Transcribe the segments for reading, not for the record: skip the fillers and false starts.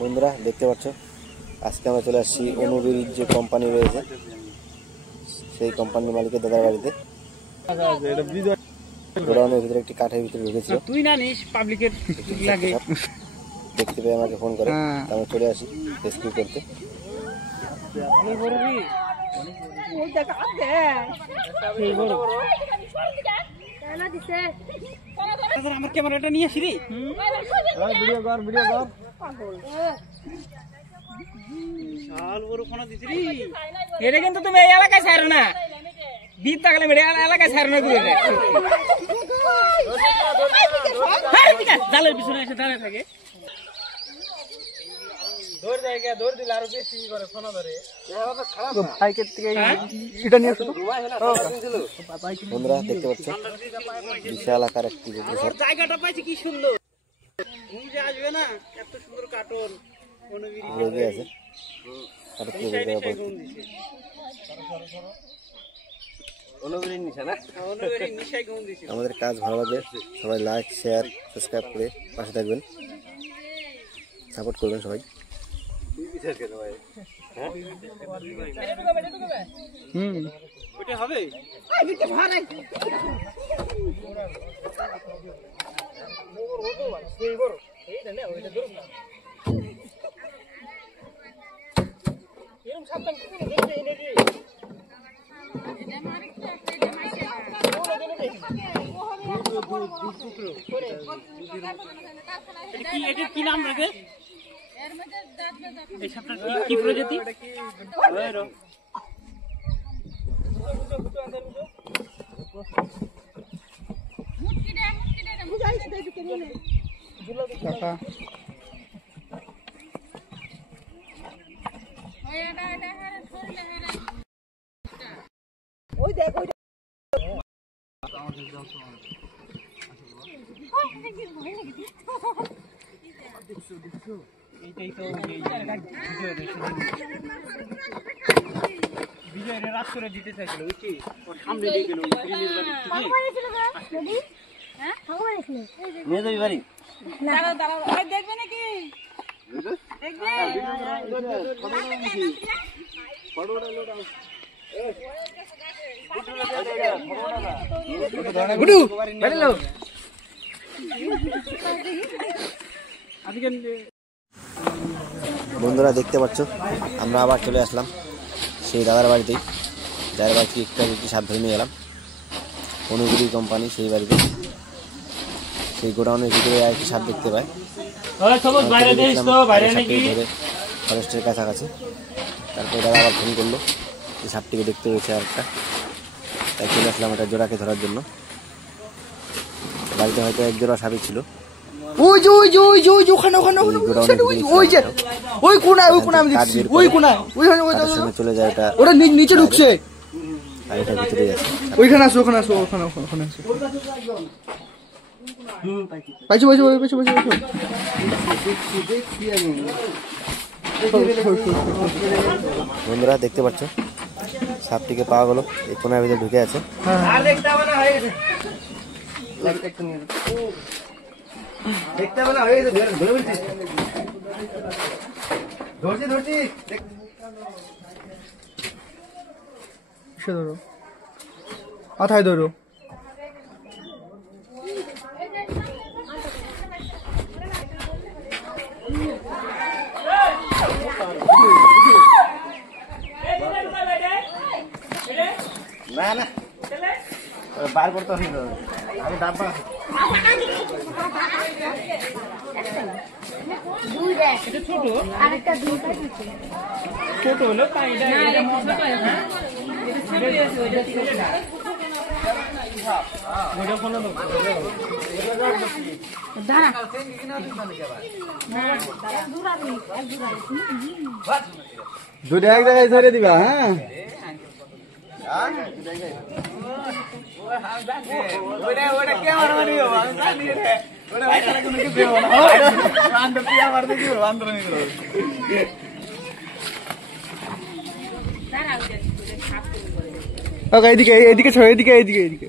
বন্ধুরা দেখতে পাচ্ছ আজকে আমরা চলে আসছি অনুবির যে কোম্পানি রয়েছে সেই কোম্পানির মালিকের দাদার বাড়িতে। গোডাউনের ভিতরে একটি কাঠের ভিতরে ঢুকেছিল, তুই না নিস পাবলিকের লাগে দেখতে পেয়ে আমাকে ফোন করে, আমি চলে আসি রেস্কিউ করতে। আমার ক্যামেরাটা নিয়ে আসি রে, ভিডিও কর ভিডিও কর। শাল বড় ফোন দিছি রে, এটা কিন্তু তুমি এই এলাকায় ছাড়ো না, বিদ থাকলে মেরে এলাকায় ছাড়ো না ঘুরে যায়। জালের পিছনে এসে দাঁড়িয়ে থাকে, দৌড় জায়গা দৌড় দিলে আরো বেশি করে ফোন ধরে। বন্ধুরা দেখতে পাচ্ছ বিশাল আকার একটি জায়গাটা পাইছি কি সুন্দর, আসবে না এত সুন্দর কার্টুন আছে। আমাদের কাজ ভালো লাগে, সবাই লাইক শেয়ার সাবস্ক্রাইব করে পাশে থাকবেন, সাপোর্ট করবেন সবাই। হবে কি নাম রেখে এই সাপটার কি প্রজাতি? ওই দেখ বিজয়ের রাত করে দিতে চাইছিল, বুঝছি ওর সামনে দিয়ে গেল নিয়ে যাবি বাড়ি। দেখবে নাকি বন্ধুরা দেখতে পাচ্ছ আমরা আবার চলে আসলাম সেই দাদার বাড়িতেই, যার বাড়ি থেকে একটু সাপ ধরে নিয়ে গেলাম। অনুগুড়ি কোম্পানি সেই বাড়িতে, সেই গোডাউনের ভিতরে আর একটি সাপ দেখতে পাই, ফরেস্টের কাছাকাছি। তারপরে দাদা আবার ফোন করলো যে সাপটিকে দেখতে পেয়েছে আর একটা, তাই চলে আসলাম এটা জোড়াকে ধরার জন্য। বাড়িতে হয়তো এক জোড়া সাপই ছিল। চলে যায় এটা, ওটা নিচে ঢুকছে, আর এটা ভিতরে আছে। ওইখানে আসো, ওখানে আসো, ওখানে ওখানে আসো। পাইছো পাইছো পাইছো পাইছো পাইছো। বন্ধুরা দেখতে পাচ্ছ সাপটিকে পাওয়া গেল, এই কোনার ভিতরে ঢুকে আছে। ধরো মাথায় ধরো, না না বার করতে হবে, আমি ডাব্বা ছোট ছোট হলো দুটো এক জায়গায় ধরে দিবা। হ্যাঁ এদিকে এদিকে ছড়ে, এদিকে এদিকে এদিকে।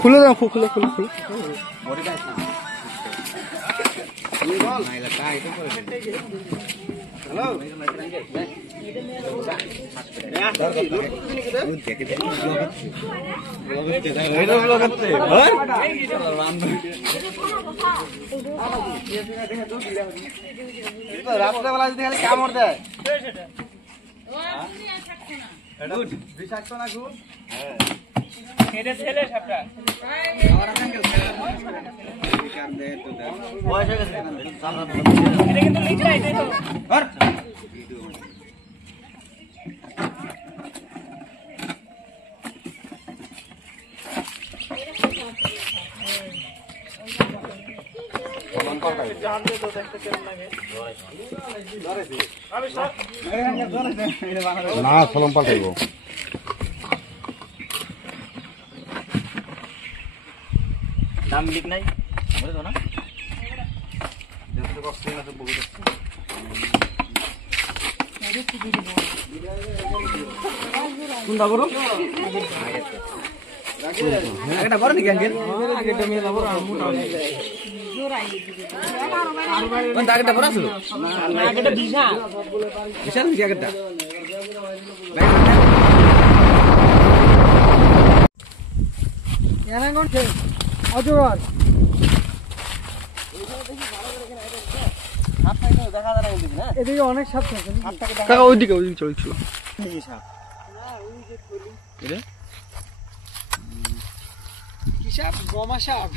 খুলে দাও, খুলে খুলে খুলে। রাত্রেবেলা যদি খালি কামড় দেয় বিষাক্ত না খুব। এটা ছেলে সাপটা বয়স হয়ে গেছে এটা কিন্তু লিখে আইছে তো না ফলন পাল্টাইব। দাম লিখ নাই না কোনটা করো এটা করে নাকি আঙ্কেল? কোন টাকাটা বড় আছে? না এটা বিশা বিশাল কি আগেরটা? ইয়ানাঙ্গন কে অজগর এদিকে অনেক সাপ থাকে। কাকা ওইদিকে চলছিল কি সাপ? গমা সাপ।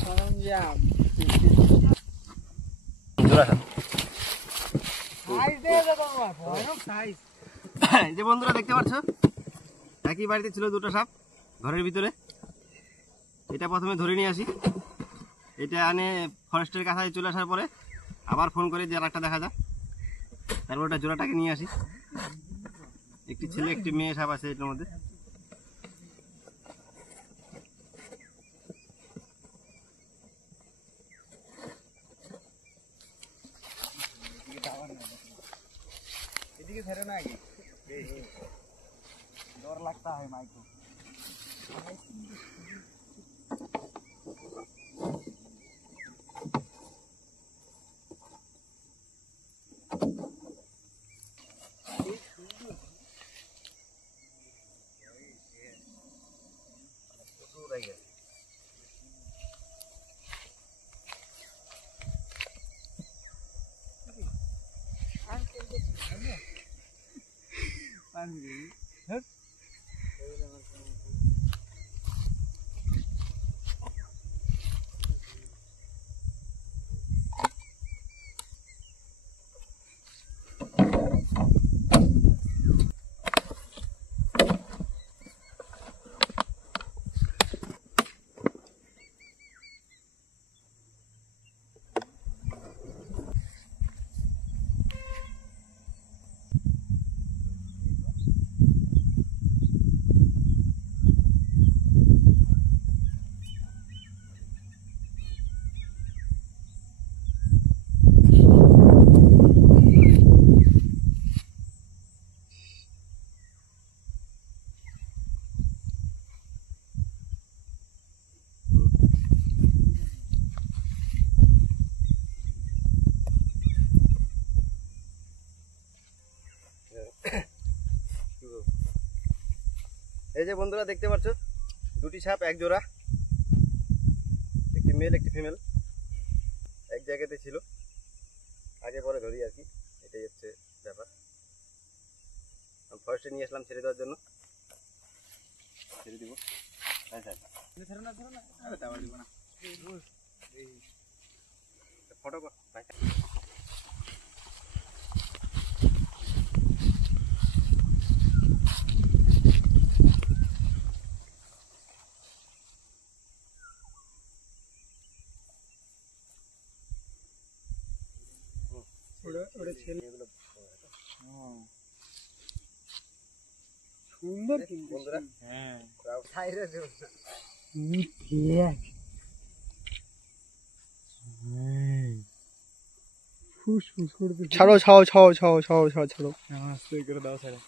সরঞ্জাম এই যে বন্ধুরা দেখতে পাচ্ছ, একই বাড়িতে ছিল দুটো সাপ ঘরের ভিতরে। এটা প্রথমে ধরে নিয়ে আসি, এটা আনে ফরেস্টের কাছায় চলে আসার পরে আবার ফোন করে যে আর একটা দেখা যায়, তারপর ওটা জোড়াটাকে নিয়ে আসি। একটি ছেলে একটি মেয়ে সাপ আছে এটার মধ্যে। এদিকে ছেড়ে না আগে डर लगता है माइक को। এই যে বন্ধুরা দেখতে পাচ্ছ, দুটি সাপ এক জোড়া, একটি মেল একটি ফিমেল, এক জায়গাতে ছিল। আগে পরে ধরি আর কি, এটাই হচ্ছে ব্যাপার। ফরেস্টে নিয়ে আসলাম ছেড়ে দেওয়ার জন্য। ছেড়ে দিব ফটো সুন্দর কিন্তু বন্ধুরা। হ্যাঁ ফুস ফুস করতে ছাড়ো ছাড়ো ছাড়ো ছাড়ো ছাড়ো ছাড়ো ছাড়ো আস্তে করে দাও ছাড়া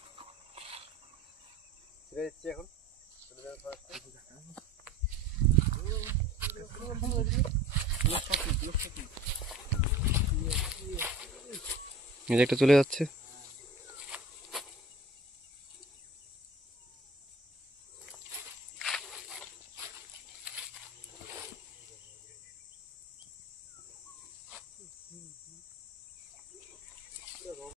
এই যে একটা চলে যাচ্ছে